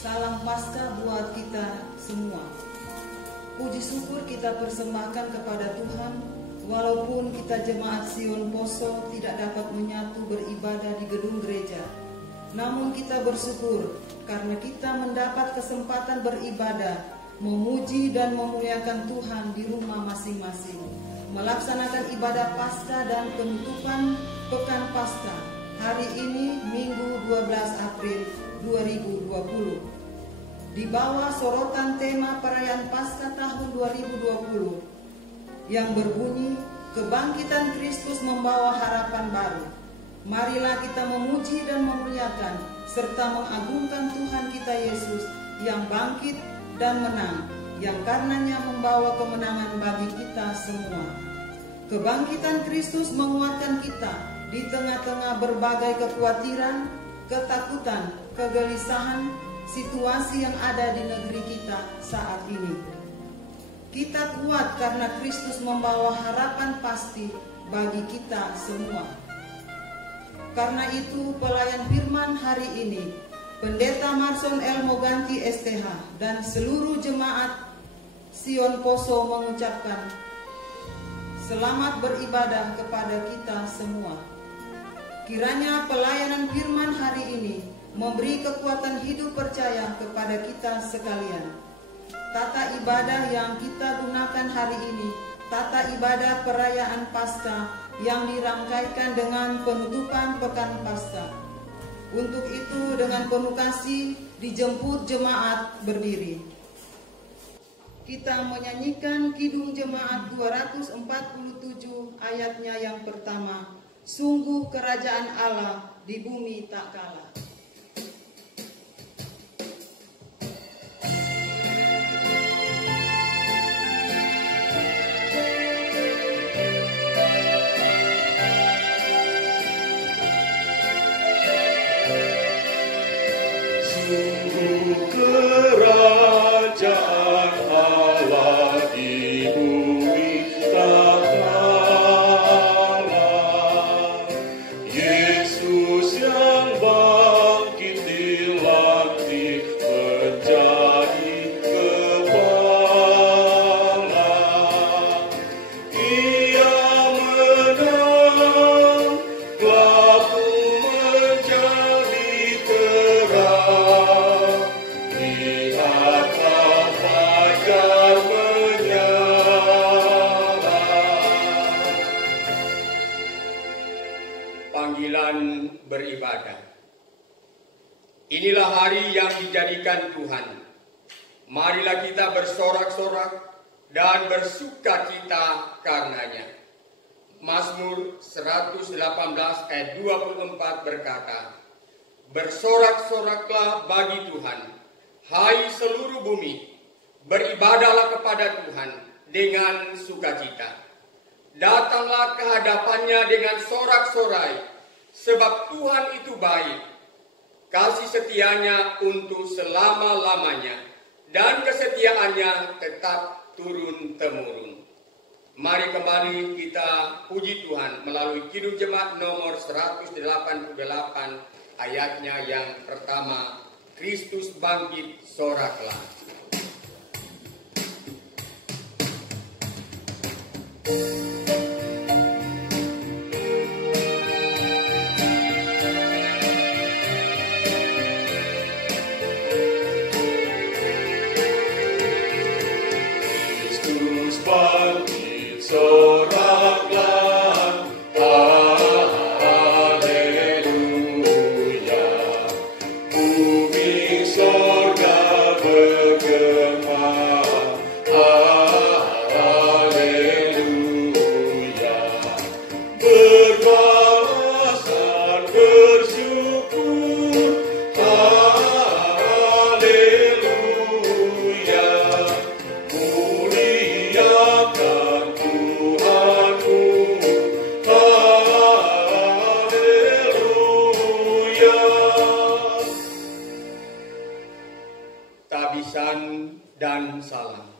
Salam Paskah buat kita semua. Puji syukur kita persembahkan kepada Tuhan, walaupun kita jemaat Sion Poso tidak dapat menyatu beribadah di gedung gereja. Namun kita bersyukur karena kita mendapat kesempatan beribadah, memuji dan memuliakan Tuhan di rumah masing-masing, melaksanakan ibadah Paskah dan penutupan Pekan Paskah hari ini Minggu 12 April 2020. Di bawah sorotan tema perayaan Paskah tahun 2020 yang berbunyi Kebangkitan Kristus membawa harapan baru. Marilah kita memuji dan memuliakan serta mengagungkan Tuhan kita Yesus yang bangkit dan menang, yang karenanya membawa kemenangan bagi kita semua. Kebangkitan Kristus menguatkan kita di tengah-tengah berbagai kekhawatiran, ketakutan, kegelisahan, situasi yang ada di negeri kita saat ini. Kita kuat karena Kristus membawa harapan pasti bagi kita semua. Karena itu pelayan firman hari ini, Pendeta Marson El Moganti STH dan seluruh jemaat Sion Poso mengucapkan selamat beribadah kepada kita semua. Kiranya pelayanan firman hari ini memberi kekuatan hidup percaya kepada kita sekalian. Tata ibadah yang kita gunakan hari ini, tata ibadah perayaan Paskah yang dirangkaikan dengan penutupan Pekan Paskah. Untuk itu dengan penuh kasih dijemput jemaat berdiri. Kita menyanyikan Kidung Jemaat 247 ayatnya yang pertama. Sungguh kerajaan Allah di bumi tak kalah. Kerajaan Allah di bumi tak kalah. Yesus yang bangkit dilantik menjadi kepala. Ia menang, pelaku menjadi terang. Lihatlah fajar menyala. Panggilan beribadah. Inilah hari yang dijadikan Tuhan. Marilah kita bersorak-sorak dan bersukacita karenanya. Mazmur 118 ayat 24 berkata, bersorak-soraklah bagi Tuhan, hai seluruh bumi, beribadahlah kepada Tuhan dengan sukacita. Datanglah ke hadapannya dengan sorak-sorai, sebab Tuhan itu baik. Kasih setianya untuk selama-lamanya, dan kesetiaannya tetap turun-temurun. Mari kembali kita puji Tuhan melalui Kidung Jemaat nomor 188 ayatnya yang pertama. Kristus bangkit, soraklah. Kristus bangkit, soraklah. Haleluya. Bumi sorga bergema. Haleluya. Berbalasan bersyukur. Haleluya. Muliakan Tuhanku. Haleluya. Tabisan dan salam.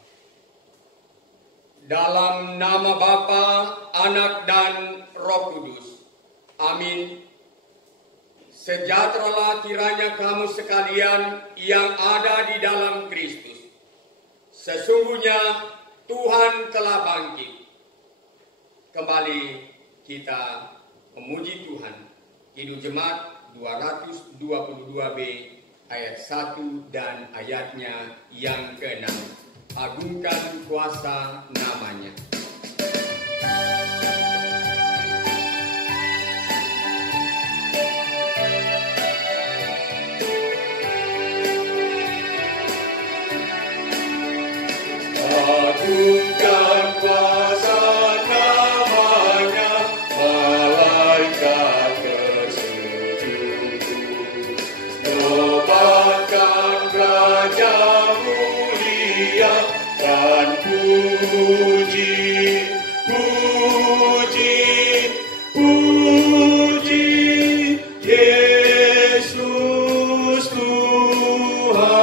Dalam nama Bapa, Anak dan Roh Kudus. Amin. Sejahteralah kiranya kamu sekalian yang ada di dalam Kristus. Sesungguhnya Tuhan telah bangkit. Kembali kita memuji Tuhan. Kidung Jemaat 222b ayat 1 dan ayatnya yang ke-6. Agungkan kuasa namanya. Agungkan kuasa namanya, malaikat bersujud. Nobatkan Raja mulia dan puji, puji, puji Yesus Tuhanmu.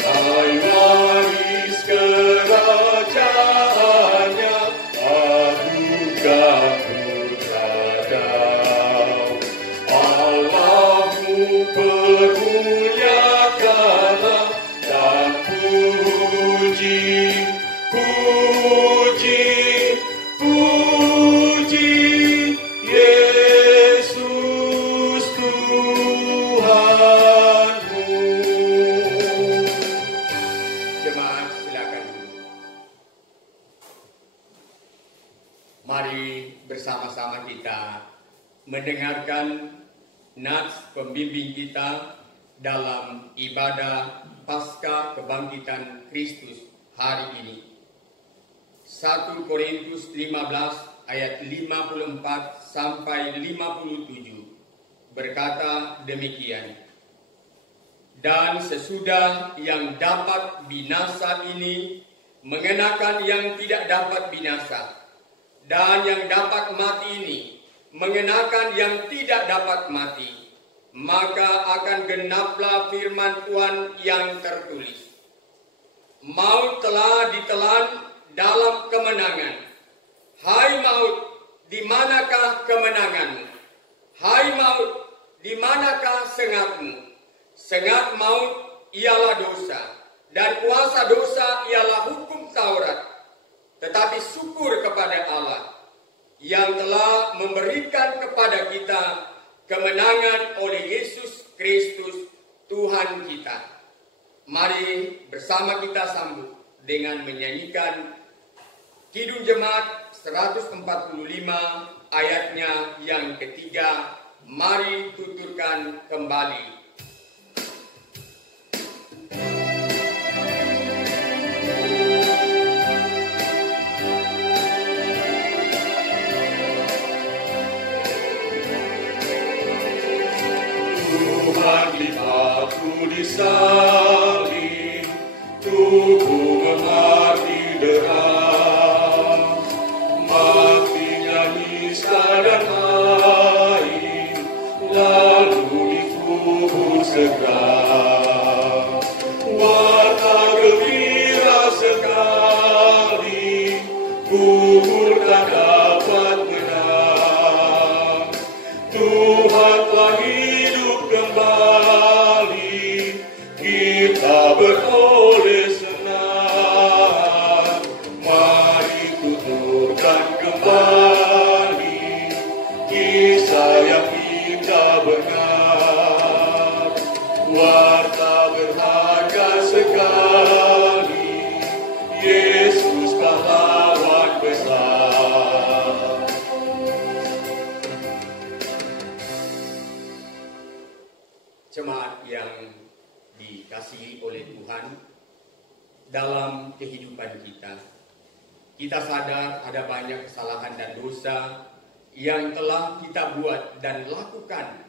Hai waris kerajaannya, agungkan putra Daud. Allahmu permuliakanlah dan puji, puji, puji Yesus Tuhanmu. Jemaat silakan duduk. Mari bersama-sama kita mendengarkan nats pembimbing kita dalam ibadah Paskah Kebangkitan Kristus hari ini. 1 Korintus 15 ayat 54 sampai 57 berkata demikian. Dan sesudah yang dapat binasa ini mengenakan yang tidak dapat binasa, dan yang dapat mati ini mengenakan yang tidak dapat mati, maka akan genaplah firman Tuhan yang tertulis. Maut telah ditelan dalam kemenangan. Hai maut, di manakah kemenanganmu? Hai maut, di manakah sengatmu? Sengat maut ialah dosa, dan kuasa dosa ialah hukum Taurat. Tetapi syukur kepada Allah yang telah memberikan kepada kita kemenangan oleh Yesus Kristus Tuhan kita. Mari bersama kita sambut dengan menyanyikan Kidung Jemaat 145 ayatnya yang ketiga. Mari tuturkan kembali. Tuhan dipaku di salib, tubuh mengerti derang, matinya nista dan air, lalu dikubur segera. Warta gembira sekali, kubur tak dapat menang. Tuhan telah hidup kembali, kita beroleh senang. Mari tuturkan kembali kisah yang indah benar. Warta berharga sekali, Yesus pahlawan besar. Jemaat yang dikasihi oleh Tuhan, dalam kehidupan kita sadar ada banyak kesalahan dan dosa yang telah kita buat dan lakukan.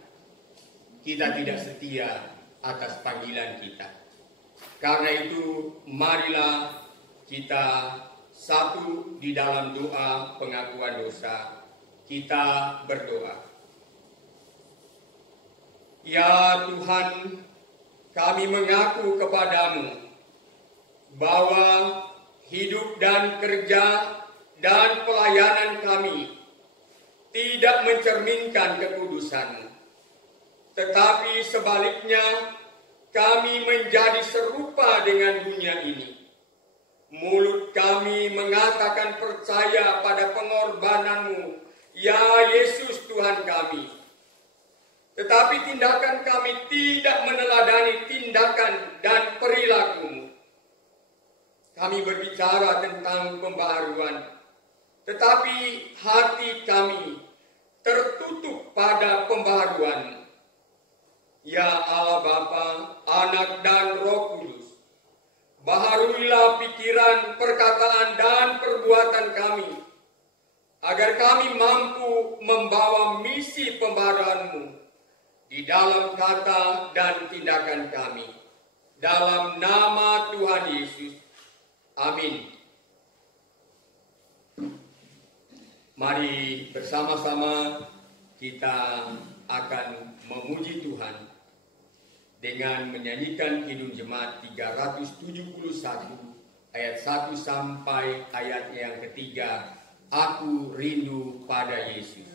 Kita tidak setia atas panggilan kita. Karena itu, marilah kita satu di dalam doa pengakuan dosa. Kita berdoa. Ya Tuhan, kami mengaku kepadamu bahwa hidup dan kerja dan pelayanan kami tidak mencerminkan kekudusan-Mu, tetapi sebaliknya kami menjadi serupa dengan dunia ini. Mulut kami mengatakan percaya pada pengorbanan-Mu, ya Yesus Tuhan kami. Tetapi tindakan kami tidak meneladani tindakan dan perilaku-Mu. Kami berbicara tentang pembaharuan, tetapi hati kami tertutup pada pembaharuan. Ya Allah Bapa, Anak dan Roh Kudus, baharuilah pikiran, perkataan, dan perbuatan kami, agar kami mampu membawa misi pembaharuan-Mu di dalam kata dan tindakan kami. Dalam nama Tuhan Yesus. Amin. Mari bersama-sama kita akan memuji Tuhan dengan menyanyikan Kidung Jemaat 371 ayat 1 sampai ayat yang ketiga. Aku rindu pada Yesus.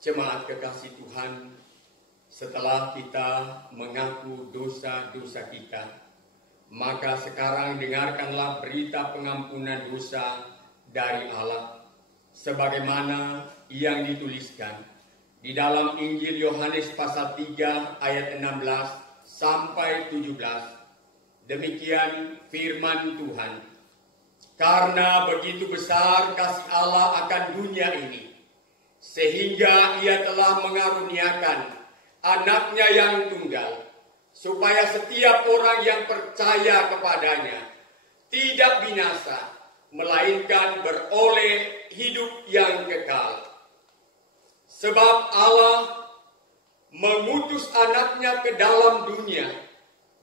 Jemaat kekasih Tuhan, setelah kita mengaku dosa-dosa kita, maka sekarang dengarkanlah berita pengampunan dosa dari Allah, sebagaimana yang dituliskan di dalam Injil Yohanes pasal 3 ayat 16 sampai 17. Demikian firman Tuhan. Karena begitu besar kasih Allah akan dunia ini, sehingga Ia telah mengaruniakan Anaknya yang tunggal, supaya setiap orang yang percaya kepadanya tidak binasa, melainkan beroleh hidup yang kekal. Sebab Allah mengutus Anaknya ke dalam dunia,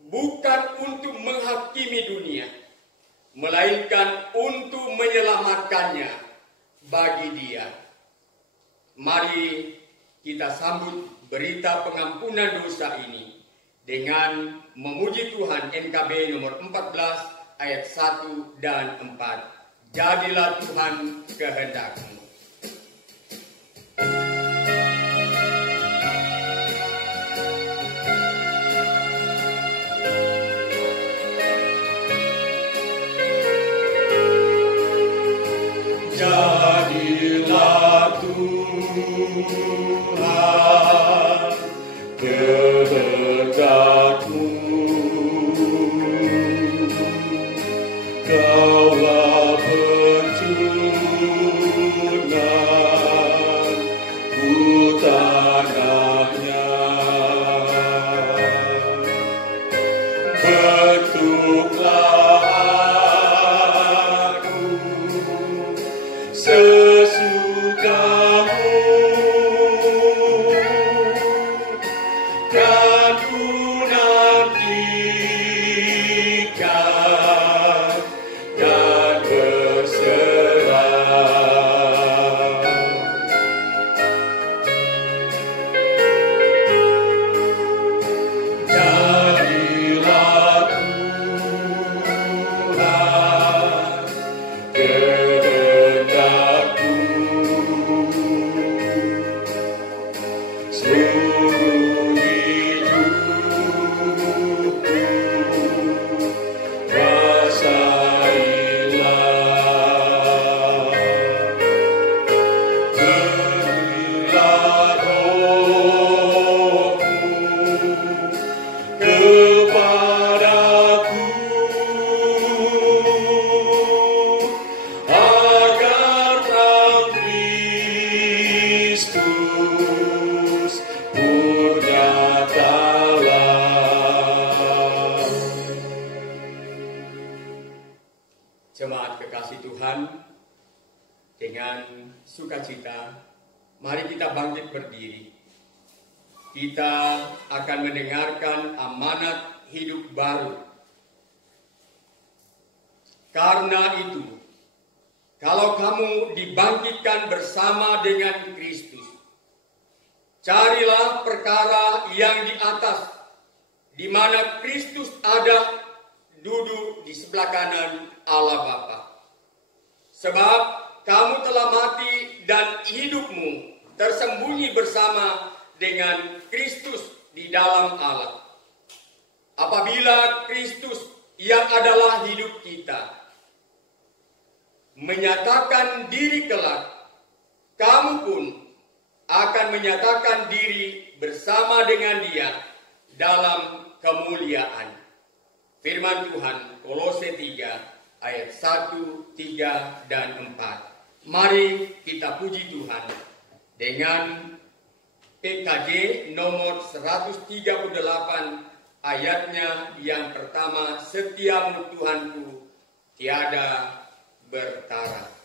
bukan untuk menghakimi dunia, melainkan untuk menyelamatkannya bagi Dia. Mari kita sambut berita pengampunan dosa ini dengan memuji Tuhan NKB nomor 14 ayat 1 dan 4. Jadilah Tuhan kehendak-Mu. Jadilah Tuhan kehendak-Mu, Kaulah penjunan ku tanahnya, bentuklah aku sesukamu, kan ku nantikan dan berserah. Jadilah Tuhan kehendak-Mu, seluruh hidupku kuasailah. Berilah Roh-Mu kepadaku, agar terang Kristus pun nyatalah. Jemaat kekasih Tuhan, dengan sukacita, mari kita bangkit berdiri. Kita akan mendengarkan amanat hidup baru. Karena itu, kalau kamu dibangkitkan bersama dengan Kristus, carilah perkara yang di atas, di mana Kristus ada duduk di sebelah kanan Allah Bapa. Sebab kamu telah mati dan hidupmu tersembunyi bersama dengan Kristus di dalam Allah. Apabila Kristus yang adalah hidup kita menyatakan diri kelak, kamu pun akan menyatakan diri bersama dengan Dia dalam kemuliaan. Firman Tuhan Kolose 3 ayat 1, 3, dan 4. Mari kita puji Tuhan dengan PKJ nomor 138 ayatnya yang pertama, setiamu Tuhanku tiada bertara.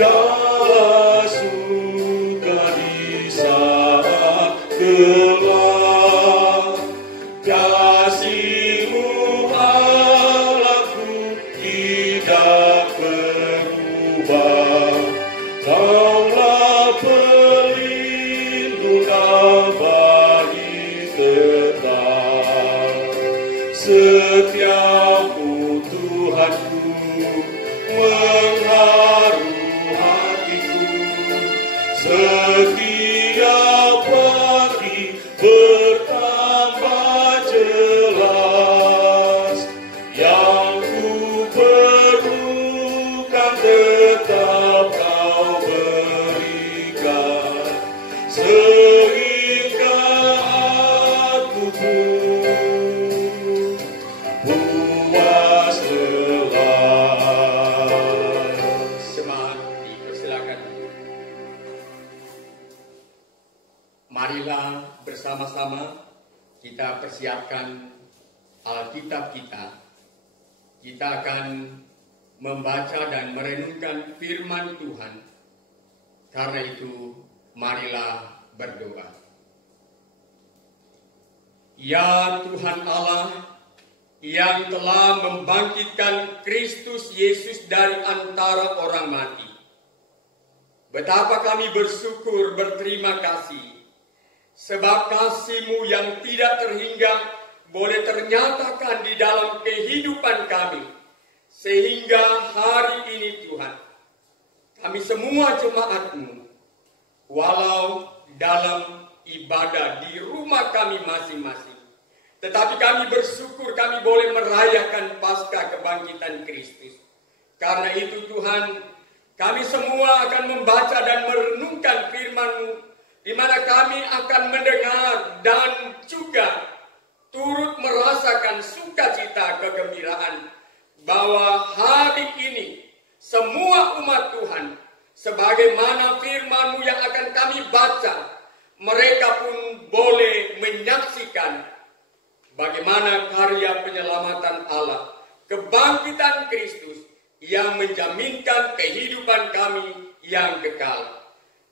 Kala suka di saat gelap, kasih-Mu Allahku tidak berubah. Kaulah pelindung abadi tetap, setiamu Tuhanku mengharu hatiku. Setiap pagi bertambah jelas, yang ku perlukan tetap Kau berikan, sehingga aku pun puas lelah. mempersiapkan Alkitab kita akan membaca dan merenungkan firman Tuhan. Karena itu, marilah berdoa. Ya Tuhan Allah, yang telah membangkitkan Kristus Yesus dari antara orang mati, betapa kami bersyukur, berterima kasih, sebab kasih-Mu yang tidak terhingga boleh ternyatakan di dalam kehidupan kami, sehingga hari ini Tuhan, kami semua jemaat-Mu, walau dalam ibadah di rumah kami masing-masing, tetapi kami bersyukur kami boleh merayakan Paskah kebangkitan Kristus. Karena itu Tuhan, kami semua akan membaca dan merenungkan firman-Mu, di mana kami akan mendengar dan juga turut merasakan sukacita kegembiraan bahwa hari ini semua umat Tuhan, sebagaimana firman-Mu yang akan kami baca, mereka pun boleh menyaksikan bagaimana karya penyelamatan Allah, kebangkitan Kristus yang menjaminkan kehidupan kami yang kekal.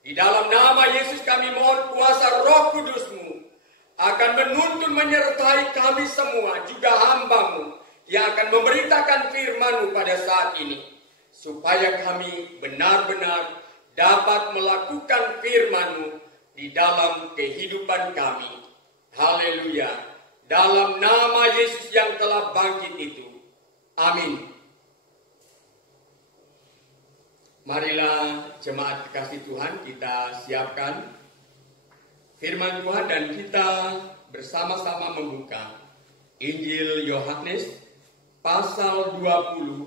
Di dalam nama Yesus kami mohon kuasa Roh Kudus-Mu akan menuntun menyertai kami semua, juga hamba-Mu yang akan memberitakan firman-Mu pada saat ini, supaya kami benar-benar dapat melakukan firman-Mu di dalam kehidupan kami. Haleluya. Dalam nama Yesus yang telah bangkit itu. Amin. Marilah jemaat kekasih Tuhan, kita siapkan firman Tuhan dan kita bersama-sama membuka Injil Yohanes pasal 20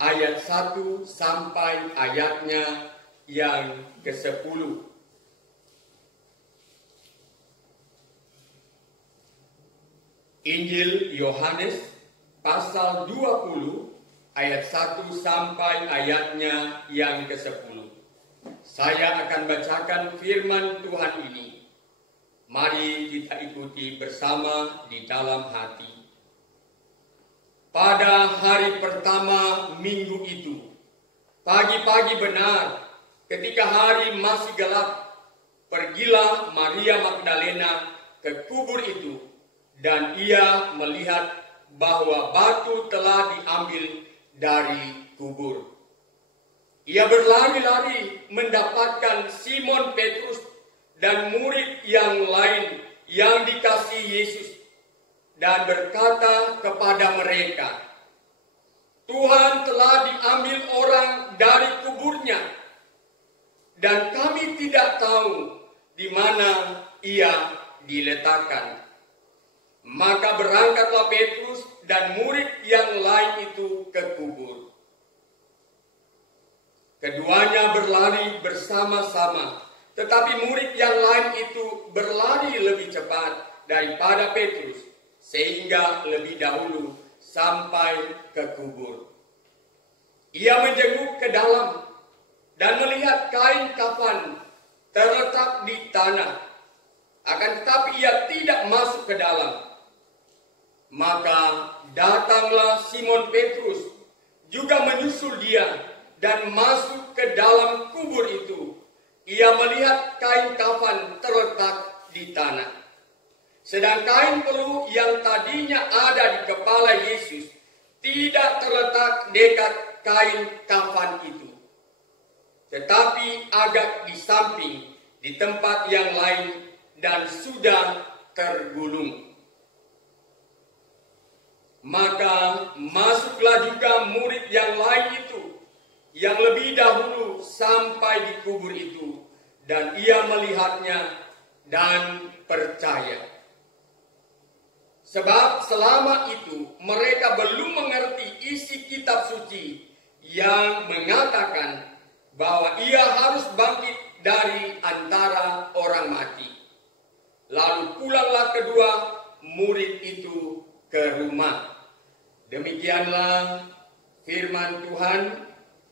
ayat 1 sampai ayatnya yang ke-10. Injil Yohanes pasal 20 ayat 1 sampai ayatnya yang ke-10. Saya akan bacakan firman Tuhan ini. Mari kita ikuti bersama di dalam hati. Pada hari pertama minggu itu, pagi-pagi benar, ketika hari masih gelap, pergilah Maria Magdalena ke kubur itu, dan ia melihat bahwa batu telah diambil dari kubur. Ia berlari-lari mendapatkan Simon Petrus dan murid yang lain yang dikasihi Yesus, dan berkata kepada mereka, "Tuhan telah diambil orang dari kuburnya, dan kami tidak tahu di mana ia diletakkan." Maka berangkatlah Petrus dan murid yang lain itu ke kubur. Keduanya berlari bersama-sama, tetapi murid yang lain itu berlari lebih cepat daripada Petrus, sehingga lebih dahulu sampai ke kubur. Ia menjenguk ke dalam dan melihat kain kafan terletak di tanah, akan tetapi ia tidak masuk ke dalam. Maka datanglah Simon Petrus juga menyusul dia dan masuk ke dalam kubur itu. Ia melihat kain kafan terletak di tanah, sedang kain peluh yang tadinya ada di kepala Yesus tidak terletak dekat kain kafan itu, tetapi agak di samping di tempat yang lain dan sudah tergulung. Maka masuklah juga murid yang lain itu, yang lebih dahulu sampai di kubur itu, dan ia melihatnya dan percaya. Sebab selama itu mereka belum mengerti isi kitab suci yang mengatakan bahwa ia harus bangkit dari antara orang mati. Lalu pulanglah kedua murid itu ke rumah. Demikianlah firman Tuhan.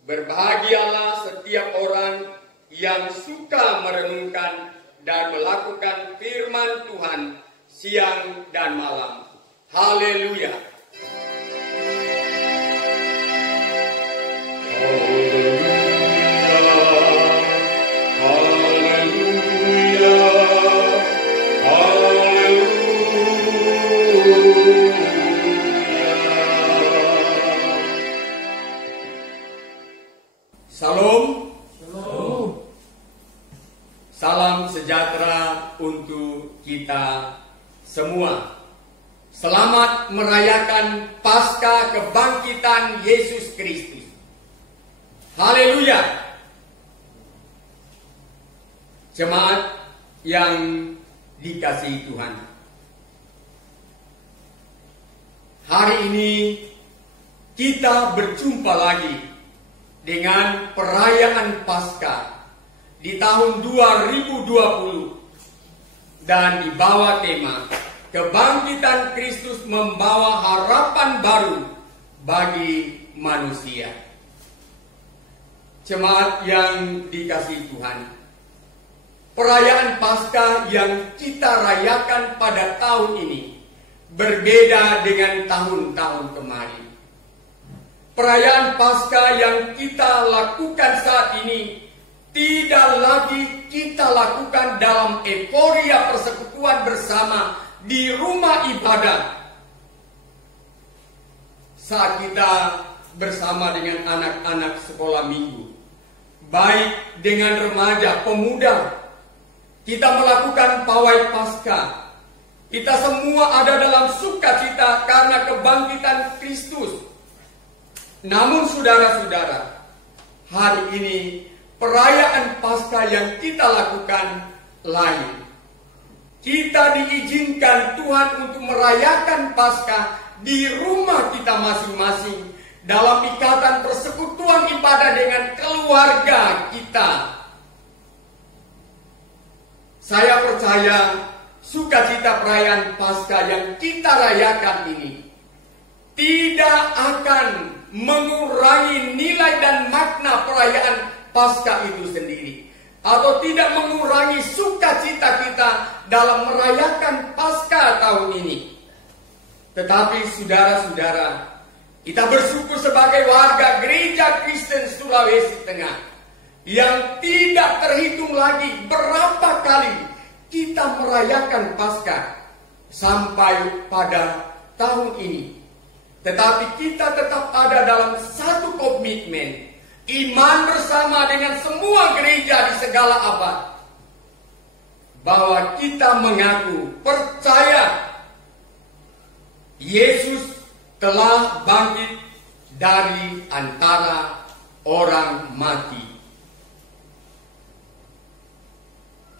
Berbahagialah setiap orang yang suka merenungkan dan melakukan firman Tuhan siang dan malam. Haleluya. Salam. Salam sejahtera untuk kita semua. Selamat merayakan Paskah kebangkitan Yesus Kristus. Haleluya. Jemaat yang dikasihi Tuhan, hari ini kita berjumpa lagi dengan perayaan Paskah di tahun 2020 dan di bawah tema Kebangkitan Kristus membawa harapan baru bagi manusia. Jemaat yang dikasihi Tuhan, perayaan Paskah yang kita rayakan pada tahun ini berbeda dengan tahun-tahun kemarin. Perayaan Paskah yang kita lakukan saat ini tidak lagi kita lakukan dalam euforia persekutuan bersama di rumah ibadah. Saat kita bersama dengan anak-anak sekolah minggu, baik dengan remaja, pemuda, kita melakukan pawai Paskah. Kita semua ada dalam sukacita karena kebangkitan Kristus. Namun saudara-saudara, hari ini perayaan Paskah yang kita lakukan lain. Kita diizinkan Tuhan untuk merayakan Paskah di rumah kita masing-masing dalam ikatan persekutuan ibadah dengan keluarga kita. Saya percaya sukacita perayaan Paskah yang kita rayakan ini tidak akan mengurangi nilai dan makna perayaan Paskah itu sendiri, atau tidak mengurangi sukacita kita dalam merayakan Paskah tahun ini. Tetapi saudara-saudara, kita bersyukur sebagai warga Gereja Kristen Sulawesi Tengah yang tidak terhitung lagi berapa kali kita merayakan Paskah sampai pada tahun ini. Tetapi kita tetap ada dalam satu komitmen, iman bersama dengan semua gereja di segala abad, bahwa kita mengaku percaya Yesus telah bangkit dari antara orang mati.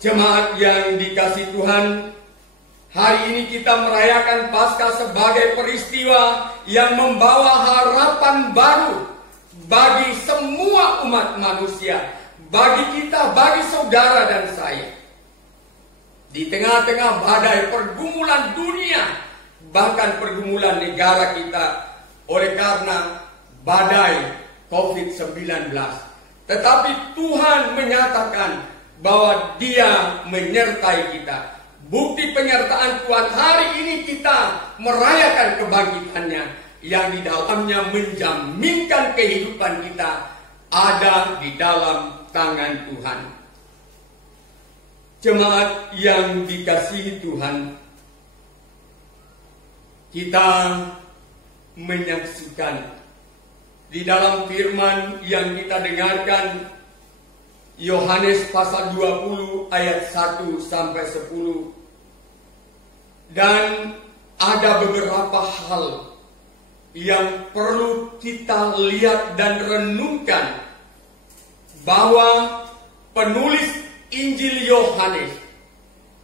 Jemaat yang dikasihi Tuhan, hari ini kita merayakan Paskah sebagai peristiwa yang membawa harapan baru bagi semua umat manusia, bagi kita, bagi saudara dan saya. Di tengah-tengah badai pergumulan dunia, bahkan pergumulan negara kita oleh karena badai COVID-19. Tetapi Tuhan menyatakan bahwa Dia menyertai kita. Bukti penyertaan Tuhan, hari ini kita merayakan kebangkitannya yang di dalamnya menjaminkan kehidupan kita ada di dalam tangan Tuhan. Jemaat yang dikasihi Tuhan, kita menyaksikan di dalam firman yang kita dengarkan, Yohanes pasal 20 ayat 1 sampai 10. Dan ada beberapa hal yang perlu kita lihat dan renungkan, bahwa penulis Injil Yohanes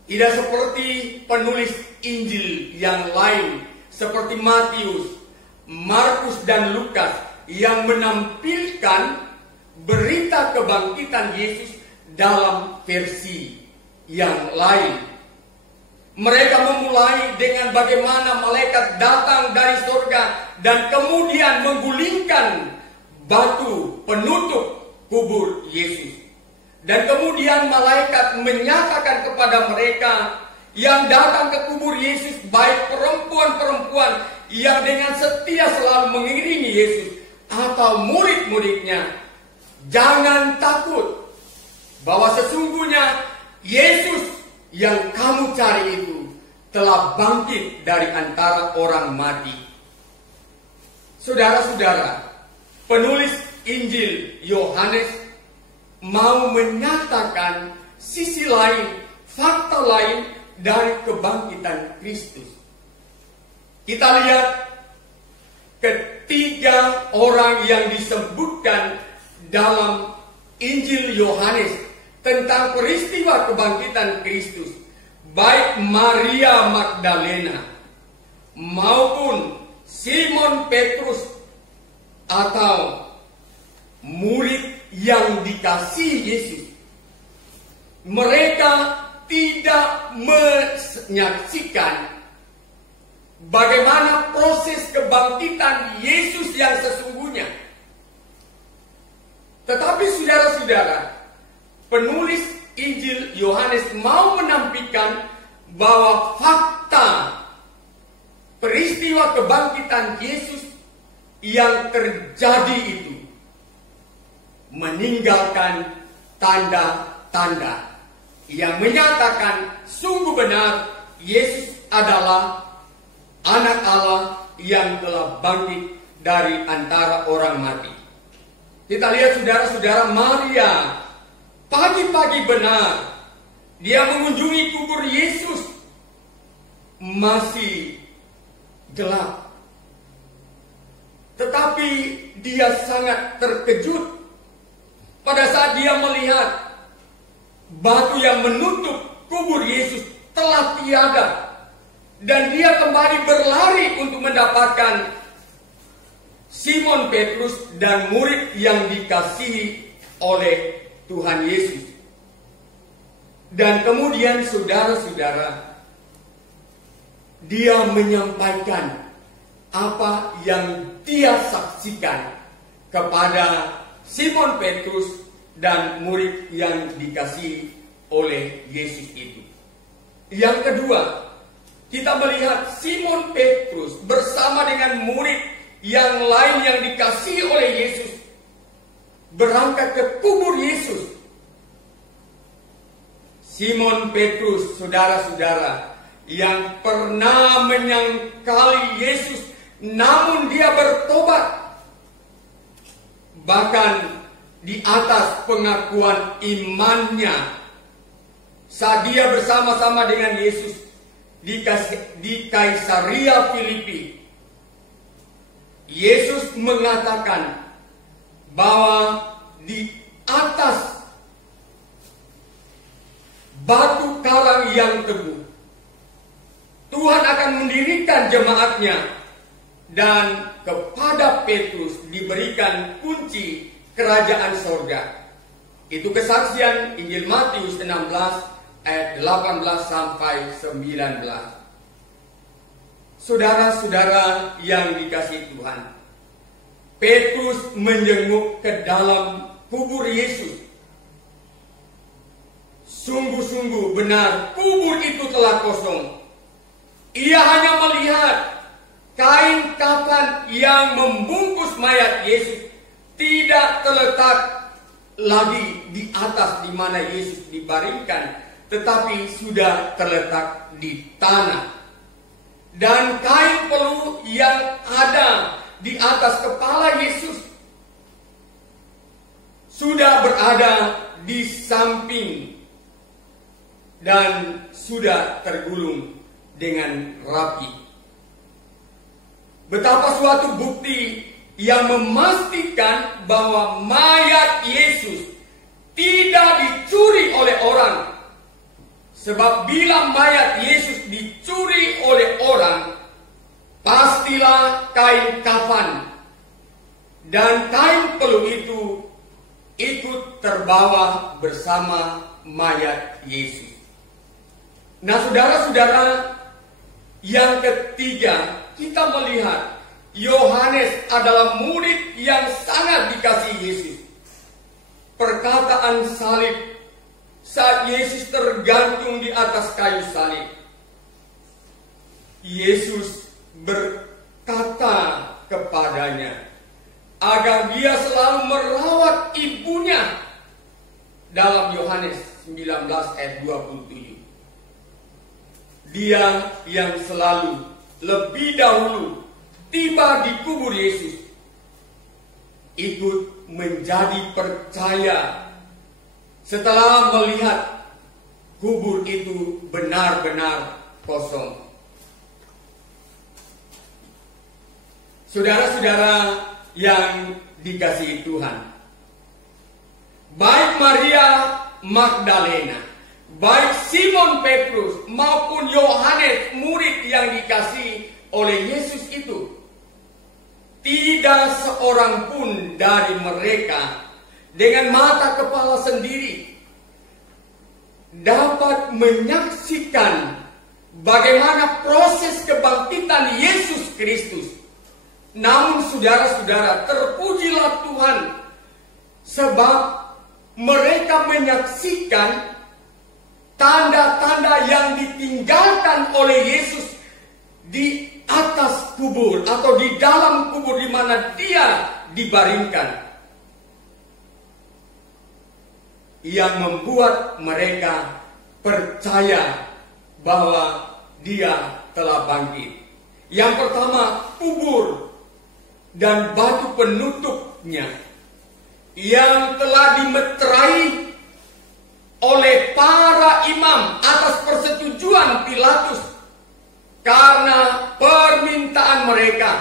tidak seperti penulis Injil yang lain seperti Matius, Markus dan Lukas yang menampilkan berita kebangkitan Yesus dalam versi yang lain. Mereka memulai dengan bagaimana malaikat datang dari surga dan kemudian menggulingkan batu penutup kubur Yesus. Dan kemudian malaikat menyatakan kepada mereka yang datang ke kubur Yesus, baik perempuan-perempuan yang dengan setia selalu mengiringi Yesus atau murid-muridnya, jangan takut bahwa sesungguhnya Yesus yang kamu cari itu telah bangkit dari antara orang mati. Saudara-saudara, penulis Injil Yohanes mau menyatakan sisi lain, fakta lain dari kebangkitan Kristus. Kita lihat ketiga orang yang disebutkan dalam Injil Yohanes tentang peristiwa kebangkitan Kristus, baik Maria Magdalena maupun Simon Petrus atau murid yang dikasihi Yesus. Mereka tidak menyaksikan bagaimana proses kebangkitan Yesus yang sesungguhnya. Tetapi saudara-saudara, penulis Injil Yohanes mau menampilkan bahwa fakta peristiwa kebangkitan Yesus yang terjadi itu meninggalkan tanda-tanda yang menyatakan sungguh benar Yesus adalah anak Allah yang telah bangkit dari antara orang mati. Kita lihat saudara-saudara, Maria pagi-pagi benar dia mengunjungi kubur Yesus, masih gelap. Tetapi dia sangat terkejut pada saat dia melihat batu yang menutup kubur Yesus telah tiada. Dan dia kembali berlari untuk mendapatkan Simon Petrus dan murid yang dikasihi oleh Tuhan Yesus. Dan kemudian saudara-saudara, dia menyampaikan apa yang dia saksikan kepada Simon Petrus dan murid yang dikasihi oleh Yesus itu. Yang kedua, kita melihat Simon Petrus bersama dengan murid yang lain yang dikasihi oleh Yesus berangkat ke kubur Yesus. Simon Petrus, saudara-saudara, yang pernah menyangkali Yesus, namun dia bertobat. Bahkan di atas pengakuan imannya, saat dia bersama-sama dengan Yesus di Kaisaria Filipi, Yesus mengatakan bahwa di atas batu karang yang teguh Tuhan akan mendirikan jemaatnya, dan kepada Petrus diberikan kunci kerajaan sorga. Itu kesaksian Injil Matius 16 ayat 18 sampai 19. Saudara-saudara yang dikasihi Tuhan, Petrus menjenguk ke dalam kubur Yesus. Sungguh-sungguh benar kubur itu telah kosong. Ia hanya melihat kain kafan yang membungkus mayat Yesus tidak terletak lagi di atas di mana Yesus dibaringkan, tetapi sudah terletak di tanah. Dan kain peluh yang ada di atas kepala Yesus sudah berada di samping dan sudah tergulung dengan rapi. Betapa suatu bukti yang memastikan bahwa mayat Yesus tidak dicuri oleh orang. Sebab bila mayat Yesus dicuri oleh orang, pastilah kain kafan dan kain peluh itu ikut terbawa bersama mayat Yesus. Nah, saudara-saudara, yang ketiga, kita melihat Yohanes adalah murid yang sangat dikasihi Yesus. Perkataan salib saat Yesus tergantung di atas kayu salib Yesus berkata kepadanya agar dia selalu merawat ibunya dalam Yohanes 19 ayat 27. Dia yang selalu lebih dahulu tiba di kubur Yesus ikut menjadi percaya setelah melihat kubur itu benar-benar kosong. Saudara-saudara yang dikasihi Tuhan, baik Maria Magdalena, baik Simon Petrus maupun Yohanes murid yang dikasihi oleh Yesus itu, tidak seorang pun dari mereka dengan mata kepala sendiri dapat menyaksikan bagaimana proses kebangkitan Yesus Kristus. Namun saudara-saudara, terpujilah Tuhan sebab mereka menyaksikan tanda-tanda yang ditinggalkan oleh Yesus di atas kubur atau di dalam kubur di mana dia dibaringkan, yang membuat mereka percaya bahwa dia telah bangkit. Yang pertama, kubur dan batu penutupnya yang telah dimeterai oleh para imam atas persetujuan Pilatus karena permintaan mereka.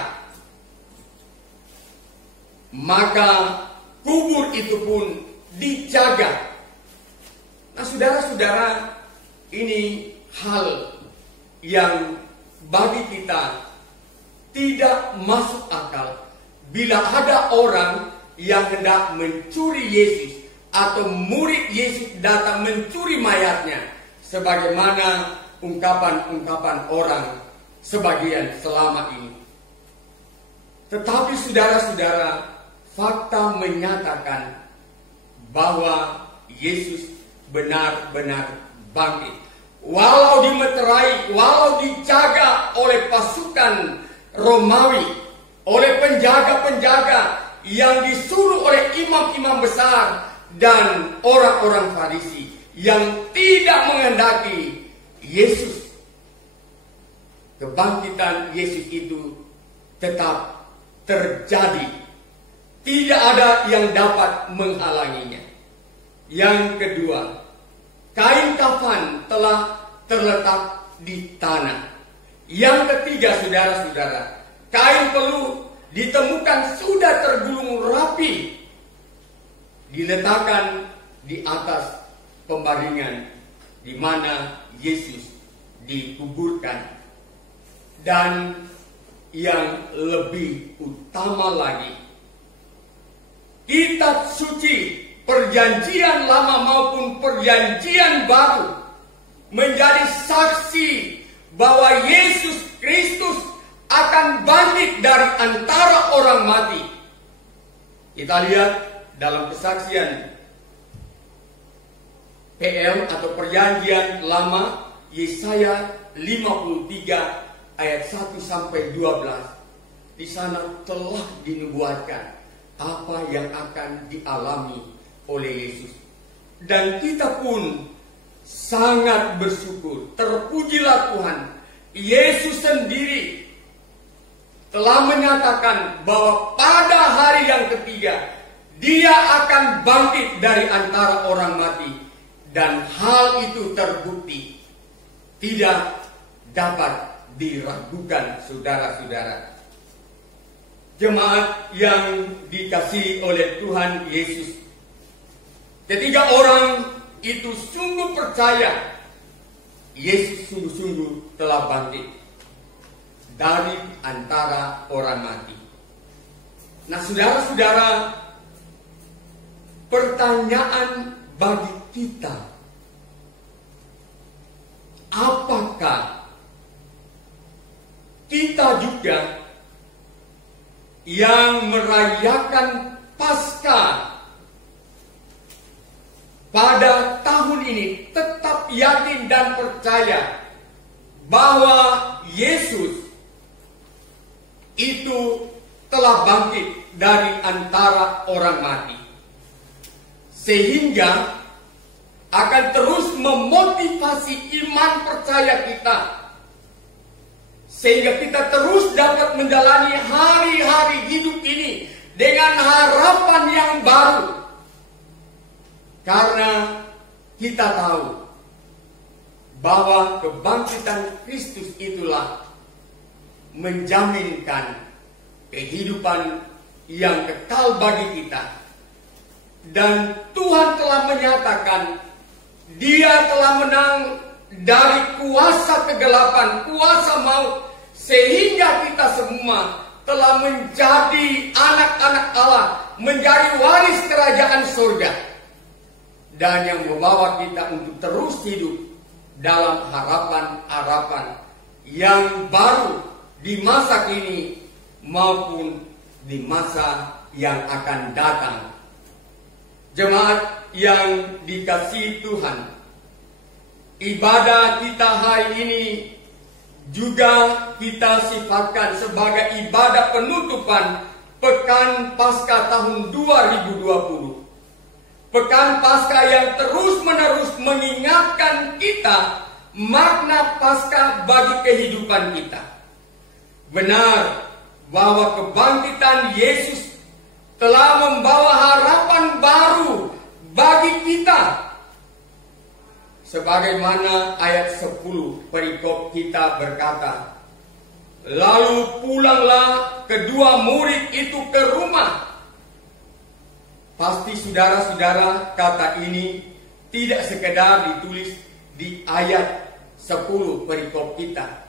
Maka kubur itu pun dijaga. Nah, saudara-saudara, ini hal yang bagi kita tidak masuk akal bila ada orang yang hendak mencuri Yesus atau murid Yesus datang mencuri mayatnya, sebagaimana ungkapan-ungkapan orang sebagian selama ini. Tetapi saudara-saudara, fakta menyatakan bahwa Yesus benar-benar bangkit. Walau dimeterai, walau dijaga oleh pasukan Romawi, oleh penjaga-penjaga yang disuruh oleh imam-imam besar dan orang-orang Farisi yang tidak menghendaki Yesus, kebangkitan Yesus itu tetap terjadi. Tidak ada yang dapat menghalanginya. Yang kedua, kain kafan telah terletak di tanah. Yang ketiga, saudara-saudara, kain peluh ditemukan sudah tergulung rapi, diletakkan di atas pembaringan di mana Yesus dikuburkan. Dan yang lebih utama lagi, kitab suci Perjanjian Lama maupun Perjanjian Baru menjadi saksi bahwa Yesus Kristus akan bangkit dari antara orang mati. Kita lihat dalam kesaksian PL atau Perjanjian Lama, Yesaya 53 ayat 1 sampai 12. Di sana telah dinubuatkan apa yang akan dialami oleh Yesus. Dan kita pun sangat bersyukur, terpujilah Tuhan, Yesus sendiri telah menyatakan bahwa pada hari yang ketiga dia akan bangkit dari antara orang mati. Dan hal itu terbukti, tidak dapat diragukan, saudara-saudara. Jemaat yang dikasihi oleh Tuhan Yesus, ketiga orang itu sungguh percaya Yesus sungguh-sungguh telah bangkit dari antara orang mati. Nah, saudara-saudara, pertanyaan bagi kita, apakah kita juga yang merayakan Paskah pada tahun ini tetap yakin dan percaya bahwa Yesus itu telah bangkit dari antara orang mati, sehingga akan terus memotivasi iman percaya kita, sehingga kita terus dapat menjalani hari-hari hidup ini dengan harapan yang baru. Karena kita tahu bahwa kebangkitan Kristus itulah menjaminkan kehidupan yang kekal bagi kita. Dan Tuhan telah menyatakan Dia telah menang dari kuasa kegelapan, kuasa maut, sehingga kita semua telah menjadi anak-anak Allah, menjadi waris kerajaan surga, dan yang membawa kita untuk terus hidup dalam harapan-harapan yang baru di masa kini maupun di masa yang akan datang. Jemaat yang dikasihi Tuhan, ibadah kita hari ini juga kita sifatkan sebagai ibadah penutupan Pekan Paskah tahun 2020. Pekan Paskah yang terus-menerus mengingatkan kita makna Paskah bagi kehidupan kita. Benar bahwa kebangkitan Yesus telah membawa harapan baru bagi kita. Sebagaimana ayat 10 perikop kita berkata, lalu pulanglah kedua murid itu ke rumah. Pasti saudara-saudara, kata ini tidak sekedar ditulis di ayat 10 perikop kita.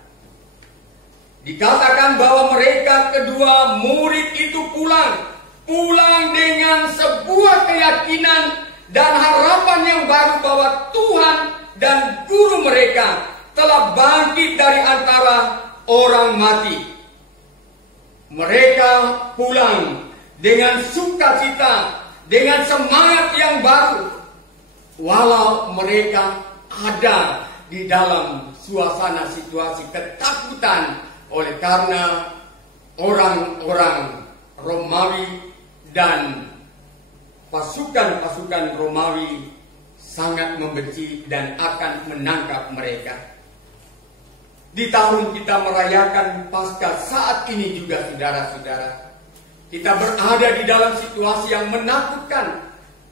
Dikatakan bahwa mereka kedua murid itu pulang dengan sebuah keyakinan dan harapan yang baru bahwa Tuhan dan guru mereka telah bangkit dari antara orang mati. Mereka pulang dengan sukacita, dengan semangat yang baru, walau mereka ada di dalam suasana situasi ketakutan oleh karena orang-orang Romawi dan pasukan-pasukan Romawi sangat membenci dan akan menangkap mereka. Di tahun kita merayakan Paskah saat ini juga, saudara-saudara, kita berada di dalam situasi yang menakutkan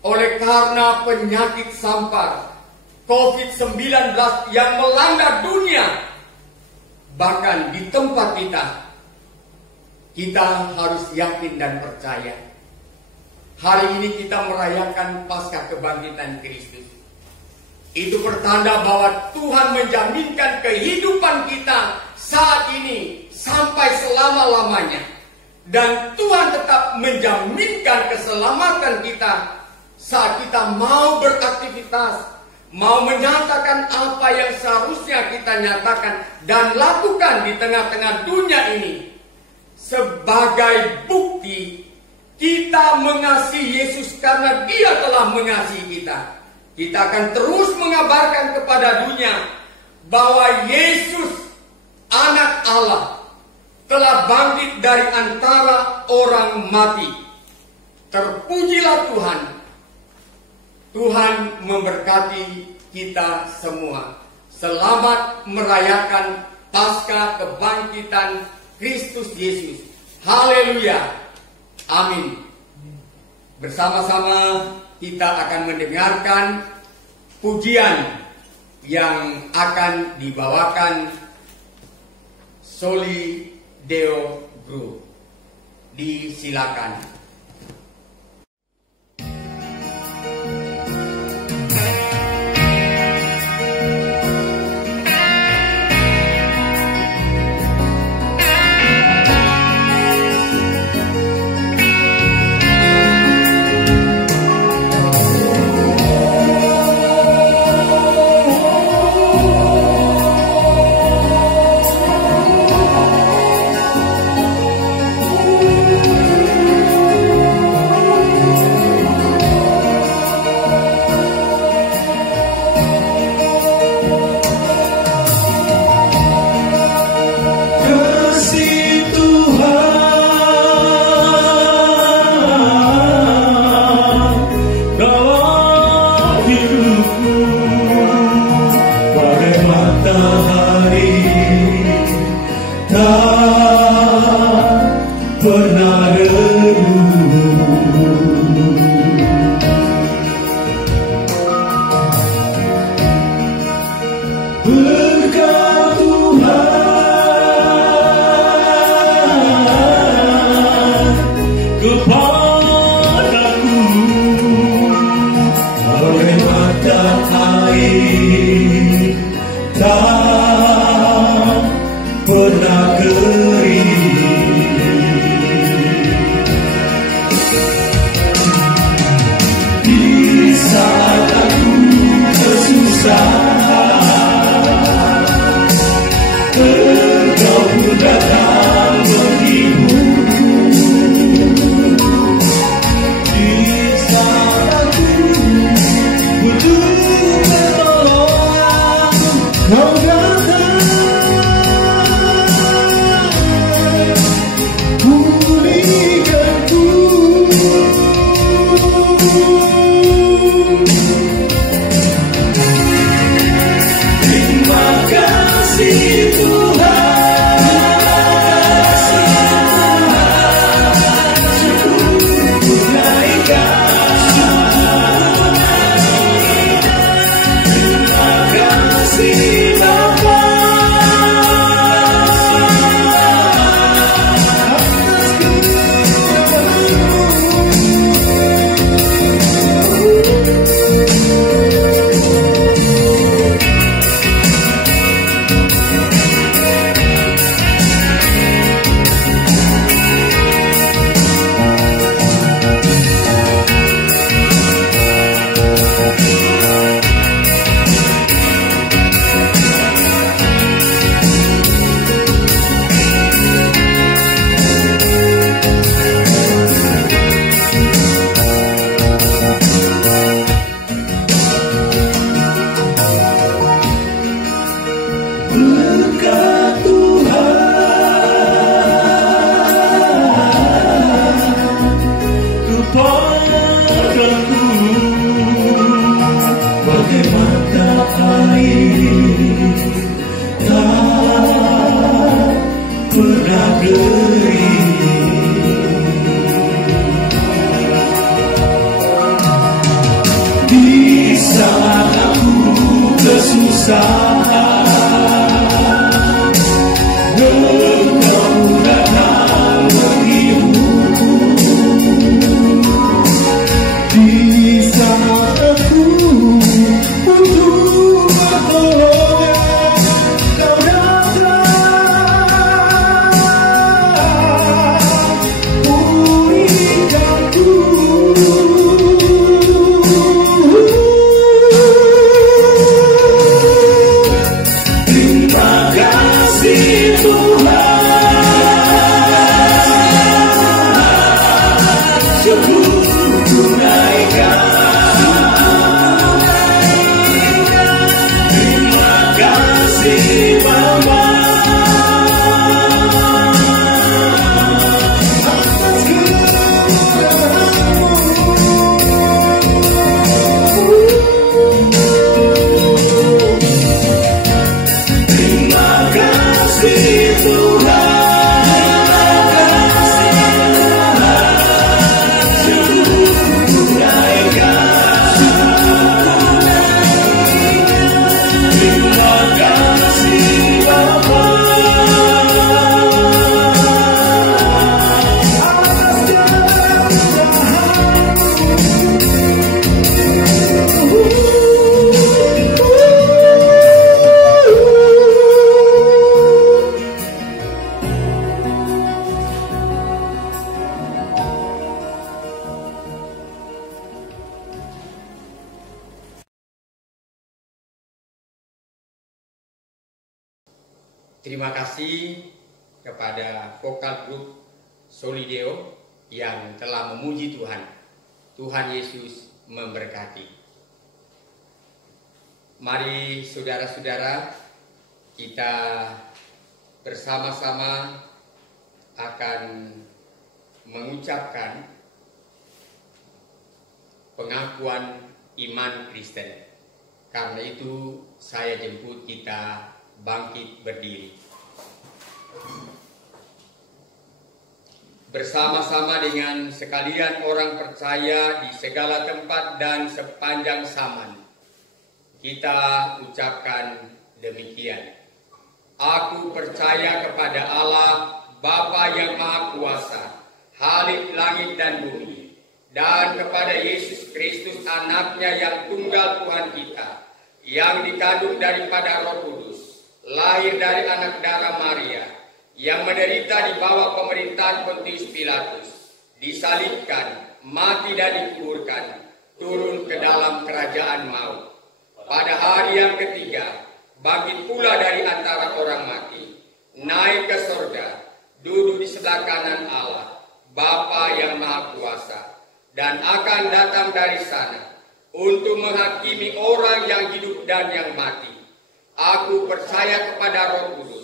oleh karena penyakit sampar COVID-19 yang melanda dunia. Bahkan di tempat kita harus yakin dan percaya. Hari ini kita merayakan Paskah kebangkitan Kristus. Itu pertanda bahwa Tuhan menjaminkan kehidupan kita saat ini sampai selama-lamanya. Dan Tuhan tetap menjaminkan keselamatan kita saat kita mau beraktivitas, mau menyatakan apa yang seharusnya kita nyatakan dan lakukan di tengah-tengah dunia ini. Sebagai bukti kita mengasihi Yesus karena Dia telah mengasihi kita. Kita akan terus mengabarkan kepada dunia bahwa Yesus, Anak Allah, telah bangkit dari antara orang mati. Terpujilah Tuhan. Tuhan memberkati kita semua. Selamat merayakan Paskah kebangkitan Kristus Yesus. Haleluya. Amin. Bersama-sama kita akan mendengarkan pujian yang akan dibawakan Soli Deo Group. Disilakan. pernah berkat Tuhan kepadaku oleh mata air tak pernah kering. Di saat aku kesusahan, Engkau pun datang menghibur. Di saat aku butuh pertolongan, Kau datang pulihkanku. Terima kasih berkat Tuhan kepadaku bagai mata air tak pernah kering. Di saat aku kesusahan, Engkau datang menghibur. Di saat aku butuh pertolongan, Kau datang pulihkanku. Terima kasih Tuhan, syukur tunaikan. Terima kasih Bapa atas kemurahan-Mu. Terima kasih Tuhan, Terima kasih kepada vokal grup Solideo yang telah memuji Tuhan. Tuhan Yesus memberkati. Mari saudara-saudara, kita bersama-sama akan mengucapkan pengakuan iman Kristen. Karena itu saya jemput kita bangkit berdiri. bersama-sama dengan sekalian orang percaya di segala tempat dan sepanjang zaman, kita ucapkan demikian. Aku percaya kepada Allah, Bapa yang Maha Kuasa, Khalik langit dan bumi, dan kepada Yesus Kristus anaknya yang tunggal Tuhan kita, yang dikandung daripada Roh Kudus, lahir dari anak darah Maria, yang menderita di bawah pemerintahan Pontius Pilatus, disalibkan, mati dan dikuburkan, turun ke dalam kerajaan maut. Pada hari yang ketiga, bangkit pula dari antara orang mati, naik ke surga, duduk di sebelah kanan Allah, Bapa yang Maha Kuasa, dan akan datang dari sana untuk menghakimi orang yang hidup dan yang mati. Aku percaya kepada Roh Kudus,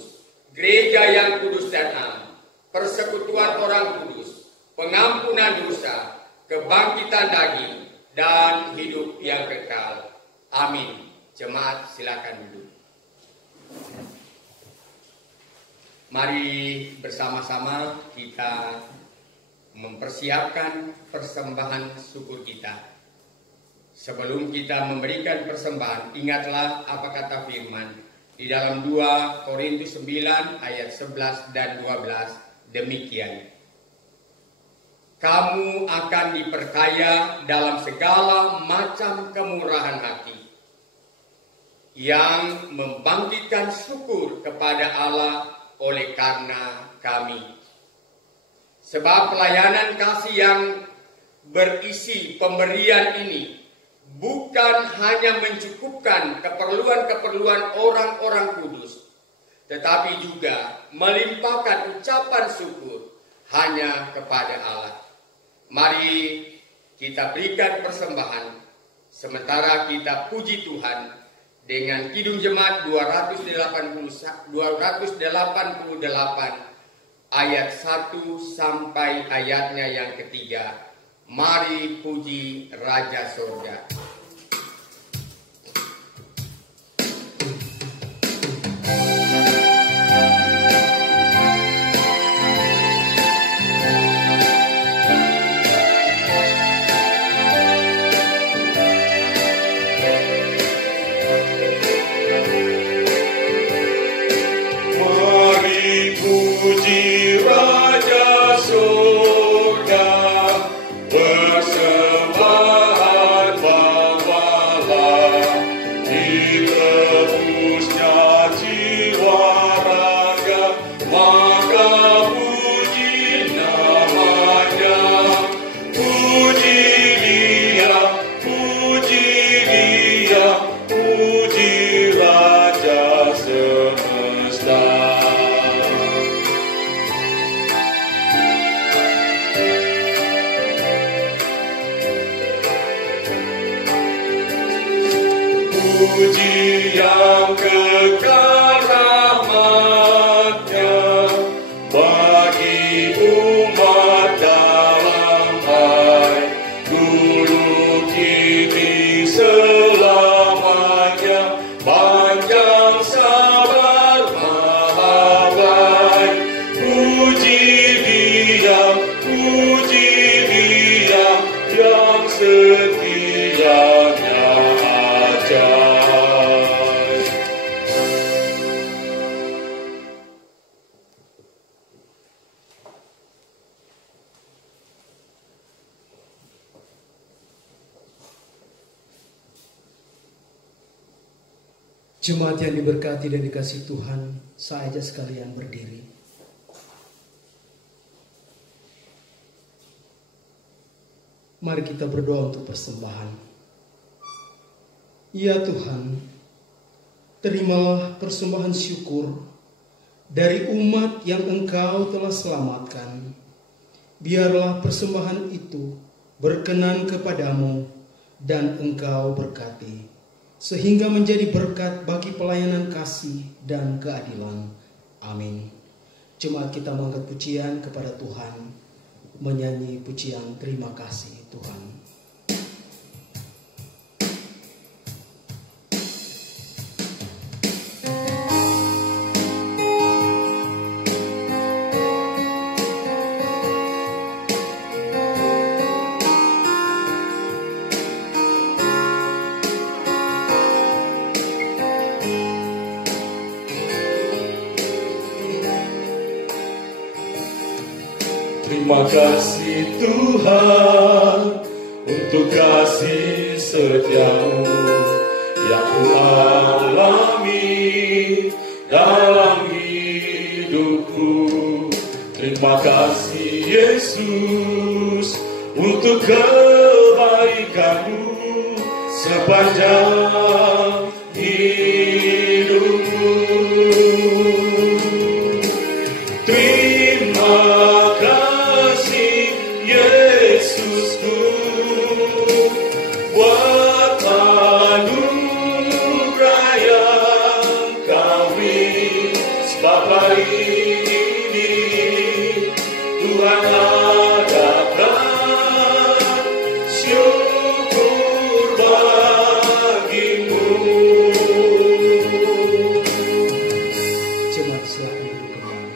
gereja yang kudus dan am, persekutuan orang kudus, pengampunan dosa, kebangkitan daging, dan hidup yang kekal. Amin. Jemaat silakan duduk. Mari bersama-sama kita mempersiapkan persembahan syukur kita. Sebelum kita memberikan persembahan, ingatlah apa kata firman di dalam 2 Korintus 9 ayat 11 dan 12 demikian. Kamu akan diperkaya dalam segala macam kemurahan hati, yang membangkitkan syukur kepada Allah oleh karena kami. Sebab pelayanan kasih yang berisi pemberian ini bukan hanya mencukupkan keperluan-keperluan orang-orang kudus, tetapi juga melimpahkan ucapan syukur hanya kepada Allah. Mari kita berikan persembahan sementara kita puji Tuhan dengan Kidung Jemaat 288 ayat 1 sampai ayatnya yang ketiga. Mari puji Raja Surga. Puji yang kekal rahmat-Nya bagi umat damai, dulu kini selamanya, panjang sabar mahabai. Puji Dia yang setianya ajaib. Jemaat yang diberkati dan dikasihi Tuhan, saja sekalian berdiri. Mari kita berdoa untuk persembahan. Ya Tuhan, terimalah persembahan syukur dari umat yang Engkau telah selamatkan. Biarlah persembahan itu berkenan kepadamu dan Engkau berkati, sehingga menjadi berkat bagi pelayanan kasih dan keadilan. Amin. Jemaat kita mengangkat pujian kepada Tuhan, menyanyi pujian terima kasih Tuhan. Terima kasih Tuhan untuk kasih setiamu yang ku alami dalam hidupku. Terima kasih Yesus untuk kebaikanmu sepanjang hidupku. Terima kasih Yesusku buat anugerah yang Kau beri. Sebab hari ini Tuhan adakan syukur bagimu. Jemaat silakan duduk kembali.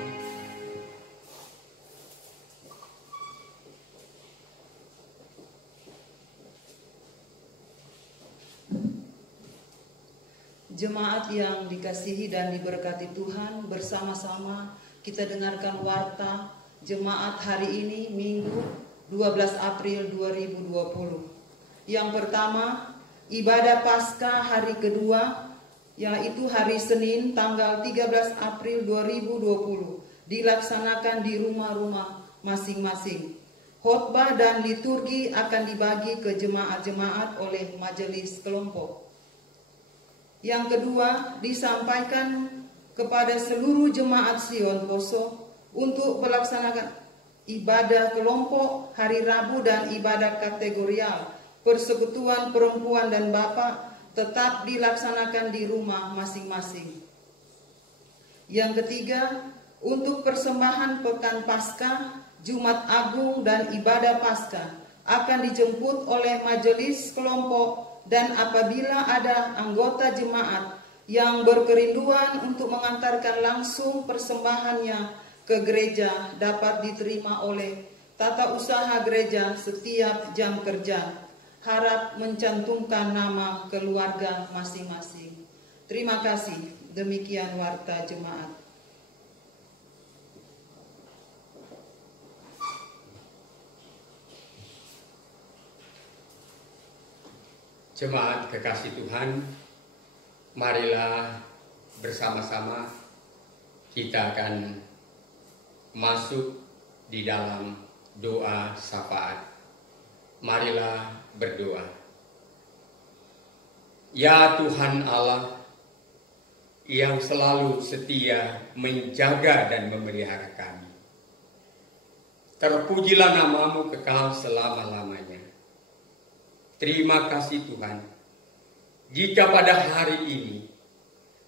Jemaat yang dikasihi dan diberkati Tuhan, bersama-sama kita dengarkan warta jemaat hari ini Minggu 12 April 2020. Yang pertama, ibadah Paskah hari kedua, yaitu hari Senin tanggal 13 April 2020, dilaksanakan di rumah-rumah masing-masing. Khotbah dan liturgi akan dibagi ke jemaat-jemaat oleh majelis kelompok. Yang kedua, disampaikan kepada seluruh jemaat Sion Poso untuk melaksanakan ibadah kelompok hari Rabu dan ibadah kategorial persekutuan perempuan dan bapak tetap dilaksanakan di rumah masing-masing. Yang ketiga, untuk persembahan Pekan Paskah, Jumat Agung dan ibadah Paskah akan dijemput oleh majelis kelompok, dan apabila ada anggota jemaat yang berkerinduan untuk mengantarkan langsung persembahannya ke gereja, dapat diterima oleh tata usaha gereja setiap jam kerja. Harap mencantumkan nama keluarga masing-masing. Terima kasih. Demikian warta jemaat. Jemaat kekasih Tuhan, marilah bersama-sama kita akan masuk di dalam doa syafaat. Marilah berdoa. Ya Tuhan Allah yang selalu setia menjaga dan memelihara kami, terpujilah nama-Mu kekal selama-lamanya. Terima kasih Tuhan, jika pada hari ini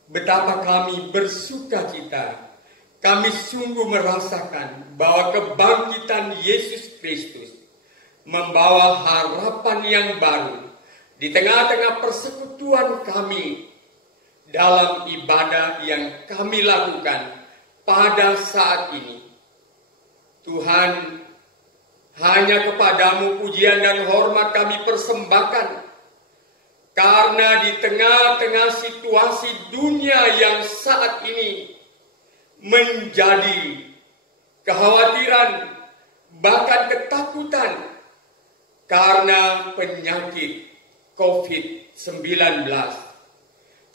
betapa kami bersuka cita, kami sungguh merasakan bahwa kebangkitan Yesus Kristus membawa harapan yang baru di tengah-tengah persekutuan kami dalam ibadah yang kami lakukan pada saat ini. Tuhan, hanya kepadamu pujian dan hormat kami persembahkan, karena di tengah-tengah situasi dunia yang saat ini menjadi kekhawatiran, bahkan ketakutan karena penyakit COVID-19.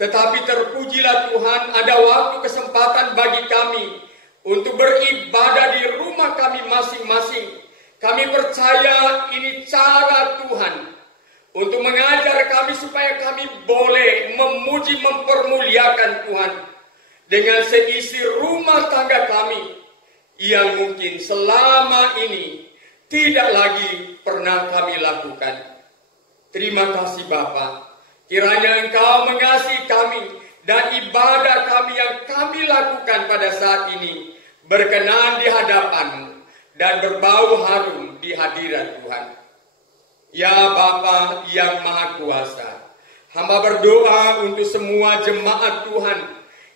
Tetapi terpujilah Tuhan, ada waktu kesempatan bagi kami untuk beribadah di rumah kami masing-masing. Kami percaya ini cara Tuhan untuk mengajar kami supaya kami boleh memuji, mempermuliakan Tuhan dengan seisi rumah tangga kami yang mungkin selama ini tidak lagi pernah kami lakukan. Terima kasih Bapa, kiranya Engkau mengasihi kami dan ibadah kami yang kami lakukan pada saat ini berkenan di hadapan-Mu dan berbau harum di hadirat Tuhan. Ya Bapa yang Maha Kuasa, hamba berdoa untuk semua jemaat Tuhan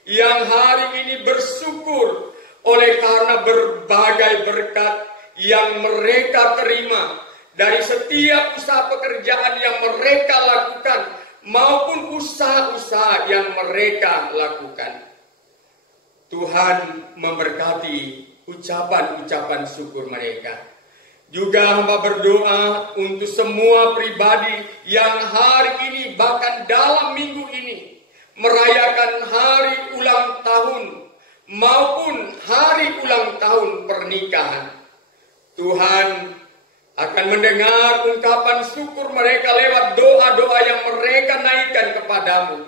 yang hari ini bersyukur oleh karena berbagai berkat yang mereka terima dari setiap usaha pekerjaan yang mereka lakukan maupun usaha-usaha yang mereka lakukan. Tuhan memberkati ucapan-ucapan syukur mereka. Juga hamba berdoa untuk semua pribadi yang hari ini bahkan dalam minggu ini merayakan hari ulang tahun maupun hari ulang tahun pernikahan. Tuhan akan mendengar ungkapan syukur mereka lewat doa-doa yang mereka naikkan kepadamu.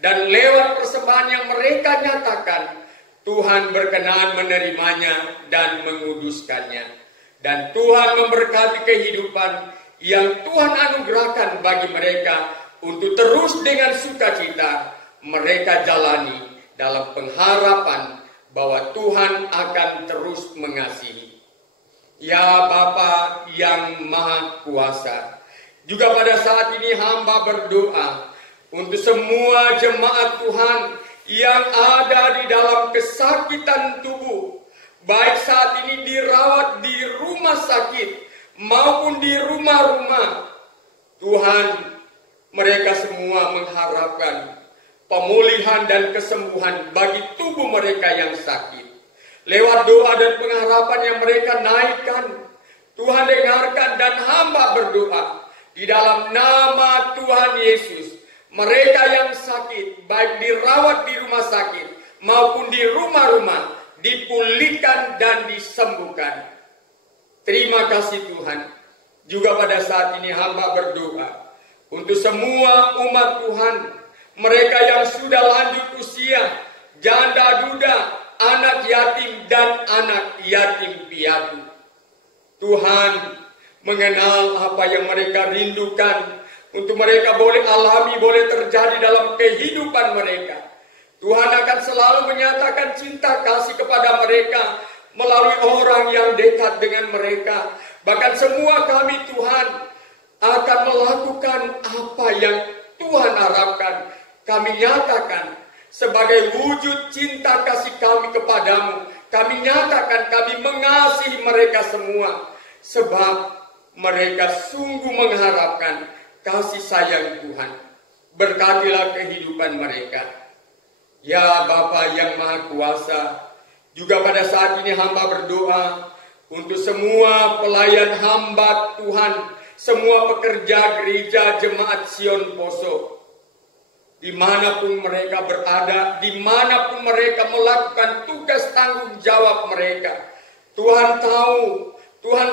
Dan lewat persembahan yang mereka nyatakan, Tuhan berkenan menerimanya dan menguduskannya. Dan Tuhan memberkati kehidupan yang Tuhan anugerahkan bagi mereka untuk terus dengan sukacita mereka jalani dalam pengharapan bahwa Tuhan akan terus mengasihi. Ya Bapa yang Maha Kuasa, juga pada saat ini hamba berdoa untuk semua jemaat Tuhan yang ada di dalam kesakitan tubuh, baik saat ini dirawat di rumah sakit maupun di rumah-rumah. Tuhan, mereka semua mengharapkan pemulihan dan kesembuhan bagi tubuh mereka yang sakit. Lewat doa dan pengharapan yang mereka naikkan, Tuhan dengarkan dan hamba berdoa di dalam nama Tuhan Yesus. Mereka yang sakit, baik dirawat di rumah sakit maupun di rumah-rumah, dipulihkan dan disembuhkan. Terima kasih Tuhan. Juga pada saat ini hamba berdoa untuk semua umat Tuhan, mereka yang sudah lanjut usia, janda duda, anak yatim dan anak yatim piatu. Tuhan mengenal apa yang mereka rindukan untuk mereka boleh alami, boleh terjadi dalam kehidupan mereka. Tuhan akan selalu menyatakan cinta kasih kepada mereka melalui orang yang dekat dengan mereka. Bahkan semua kami Tuhan akan melakukan apa yang Tuhan harapkan. Kami nyatakan sebagai wujud cinta kasih kami kepadamu. Kami nyatakan kami mengasihi mereka semua. Sebab mereka sungguh mengharapkan kasih sayang Tuhan. Berkatilah kehidupan mereka. Ya Bapa yang Maha Kuasa, juga pada saat ini hamba berdoa untuk semua pelayan hamba Tuhan, semua pekerja gereja jemaat Sion Poso, dimanapun mereka berada, dimanapun mereka melakukan tugas tanggung jawab mereka. Tuhan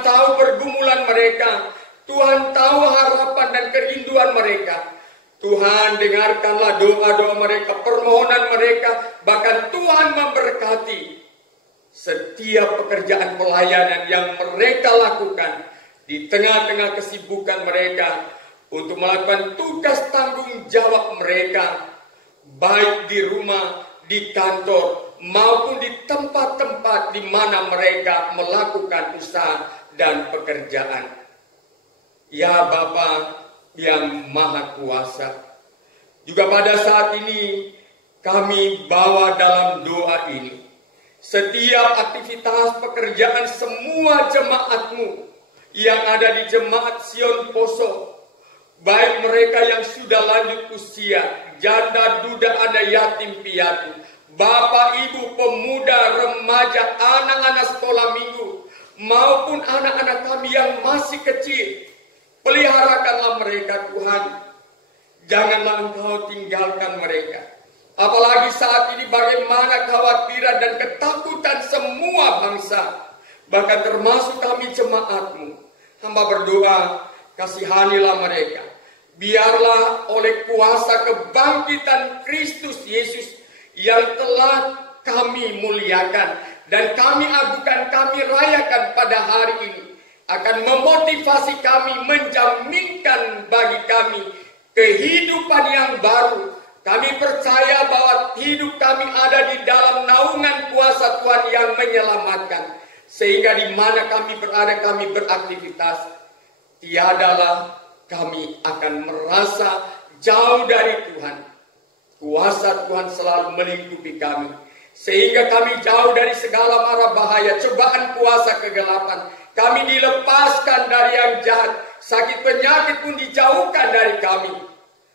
tahu pergumulan mereka, Tuhan tahu harapan dan kerinduan mereka. Tuhan dengarkanlah doa-doa mereka, permohonan mereka, bahkan Tuhan memberkati setiap pekerjaan pelayanan yang mereka lakukan di tengah-tengah kesibukan mereka untuk melakukan tugas tanggung jawab mereka, baik di rumah, di kantor, maupun di tempat-tempat di mana mereka melakukan usaha dan pekerjaan. Ya Bapa yang Maha Kuasa, juga pada saat ini kami bawa dalam doa ini setiap aktivitas pekerjaan semua jemaat-Mu yang ada di jemaat Sion Poso, baik mereka yang sudah lanjut usia, janda duda, anak yatim piatu, bapak ibu, pemuda, remaja, anak-anak sekolah minggu, maupun anak-anak kami yang masih kecil. Peliharakanlah mereka Tuhan. Janganlah Engkau tinggalkan mereka. Apalagi saat ini bagaimana kekhawatiran dan ketakutan semua bangsa, bahkan termasuk kami jemaat-Mu. Hamba berdoa, kasihanilah mereka. Biarlah oleh kuasa kebangkitan Kristus Yesus yang telah kami muliakan dan kami agungkan, kami rayakan pada hari ini, akan memotivasi kami, menjaminkan bagi kami kehidupan yang baru. Kami percaya bahwa hidup kami ada di dalam naungan kuasa Tuhan yang menyelamatkan. Sehingga di mana kami berada, kami beraktivitas, tiadalah kami akan merasa jauh dari Tuhan. Kuasa Tuhan selalu melingkupi kami, sehingga kami jauh dari segala mara bahaya, cobaan kuasa kegelapan. Kami dilepaskan dari yang jahat, sakit penyakit pun dijauhkan dari kami.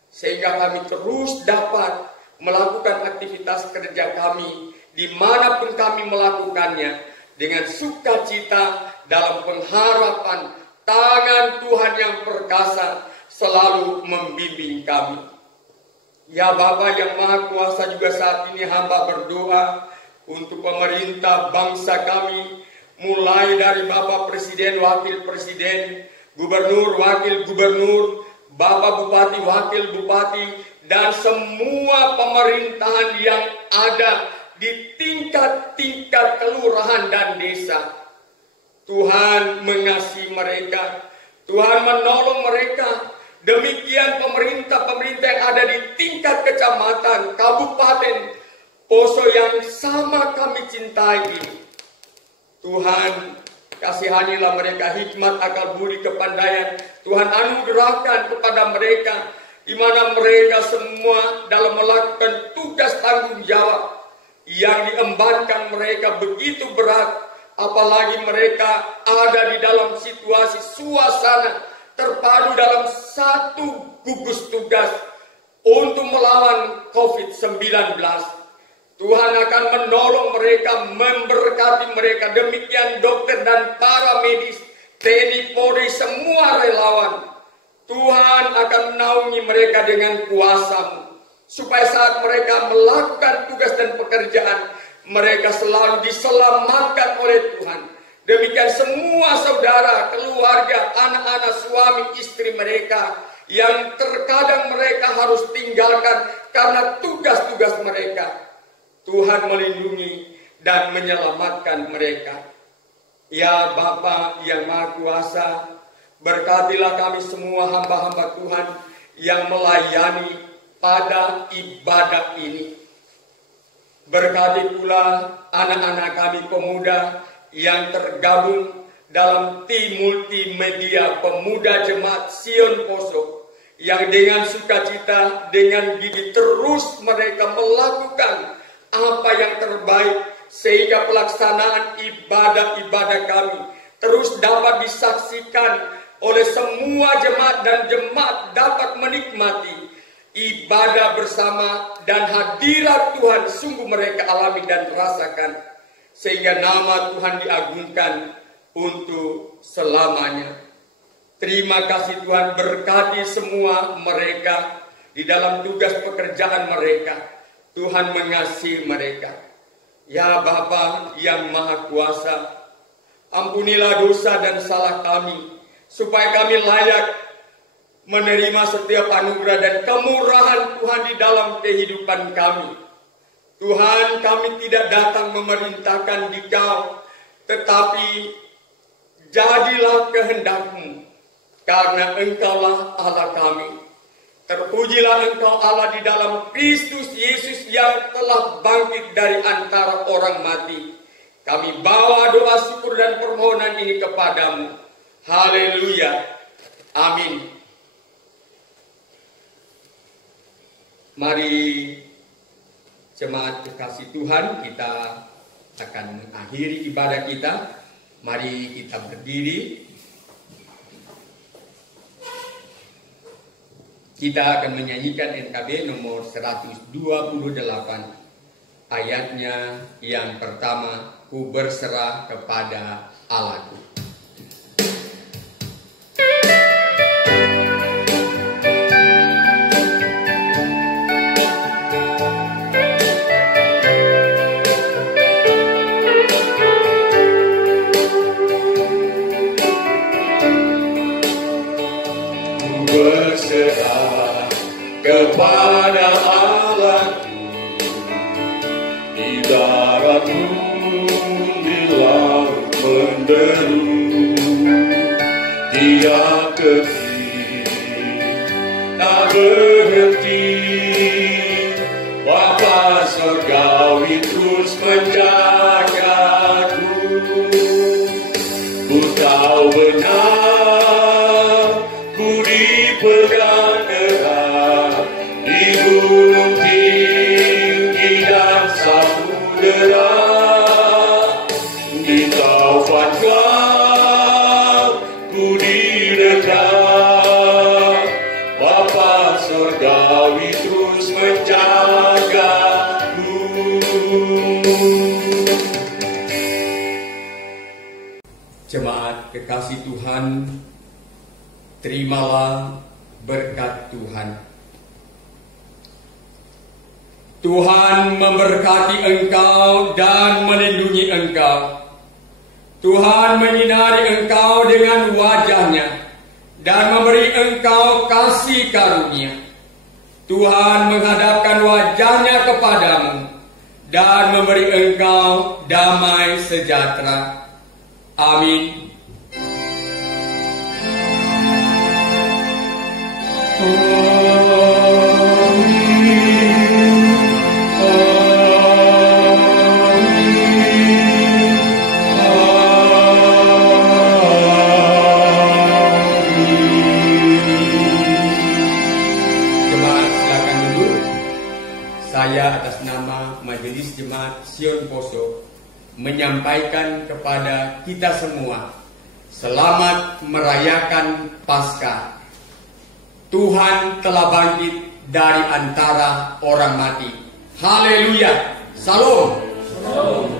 Sehingga kami terus dapat melakukan aktivitas kerja kami dimanapun kami melakukannya, dengan sukacita dalam pengharapan tangan Tuhan yang perkasa selalu membimbing kami. Ya Bapa yang Maha Kuasa, juga saat ini hamba berdoa untuk pemerintah bangsa kami, mulai dari Bapak Presiden, Wakil Presiden, Gubernur, Wakil Gubernur, Bapak Bupati, Wakil Bupati, dan semua pemerintahan yang ada di tingkat-tingkat kelurahan dan desa. Tuhan mengasihi mereka, Tuhan menolong mereka. Demikian pemerintah-pemerintah yang ada di tingkat kecamatan, kabupaten, Poso yang sama kami cintai ini. Tuhan, kasihanilah mereka hikmat, akal budi, kepandaian. Tuhan anugerahkan kepada mereka, di mana mereka semua dalam melakukan tugas tanggung jawab yang diembankan mereka begitu berat. Apalagi mereka ada di dalam situasi suasana terpadu dalam satu gugus tugas untuk melawan COVID-19. Tuhan akan menolong mereka, memberkati mereka. Demikian dokter dan para medis, TNI, Polri, semua relawan. Tuhan akan menaungi mereka dengan kuasa-Mu, supaya saat mereka melakukan tugas dan pekerjaan, mereka selalu diselamatkan oleh Tuhan. Demikian semua saudara, keluarga, anak-anak, suami, istri mereka yang terkadang mereka harus tinggalkan karena tugas-tugas mereka. Tuhan melindungi dan menyelamatkan mereka. Ya Bapa yang Maha Kuasa, berkatilah kami semua hamba-hamba Tuhan yang melayani pada ibadah ini. Berkati pula anak-anak kami pemuda yang tergabung dalam tim multimedia Pemuda Jemaat Sion Poso, yang dengan sukacita, dengan gigih terus mereka melakukan apa yang terbaik, sehingga pelaksanaan ibadah-ibadah kami terus dapat disaksikan oleh semua jemaat, dan jemaat dapat menikmati ibadah bersama, dan hadirat Tuhan sungguh mereka alami dan rasakan, sehingga nama Tuhan diagungkan untuk selamanya. Terima kasih Tuhan, berkati semua mereka di dalam tugas pekerjaan mereka. Tuhan mengasihi mereka. Ya Bapa yang Maha Kuasa, ampunilah dosa dan salah kami, supaya kami layak menerima setiap anugerah dan kemurahan Tuhan di dalam kehidupan kami. Tuhan, kami tidak datang memerintahkan Dikau, tetapi jadilah kehendak-Mu, karena Engkaulah Allah kami. Terpujilah Engkau Allah di dalam Kristus Yesus yang telah bangkit dari antara orang mati. Kami bawa doa syukur dan permohonan ini kepadamu. Haleluya. Amin. Mari jemaat kekasih Tuhan, kita akan mengakhiri ibadah kita. Mari kita berdiri. Kita akan menyanyikan NKB nomor 128. Ayatnya yang pertama, ku berserah kepada Allahku. Berserah kepada Allahku, di darat pun di laut menderu. Dia kekal tak berhenti, Bapa surgawi terus menjagaku. Ku tahu benar, ku dipegang erat di gunung tinggi dan samudera. Di taufan Kau ku didekat, Bapa surgawi terus menjagaku. kekasih Tuhan, terimalah berkat Tuhan. Tuhan memberkati engkau dan melindungi engkau. Tuhan menyinari engkau dengan wajah-Nya dan memberi engkau kasih karunia. Tuhan menghadapkan wajah-Nya kepadamu dan memberi engkau damai sejahtera. Amin. Saya atas nama Majelis Jemaat Sion Poso menyampaikan kepada kita semua, selamat merayakan Paskah. Tuhan telah bangkit dari antara orang mati. Haleluya. Salam. Salam.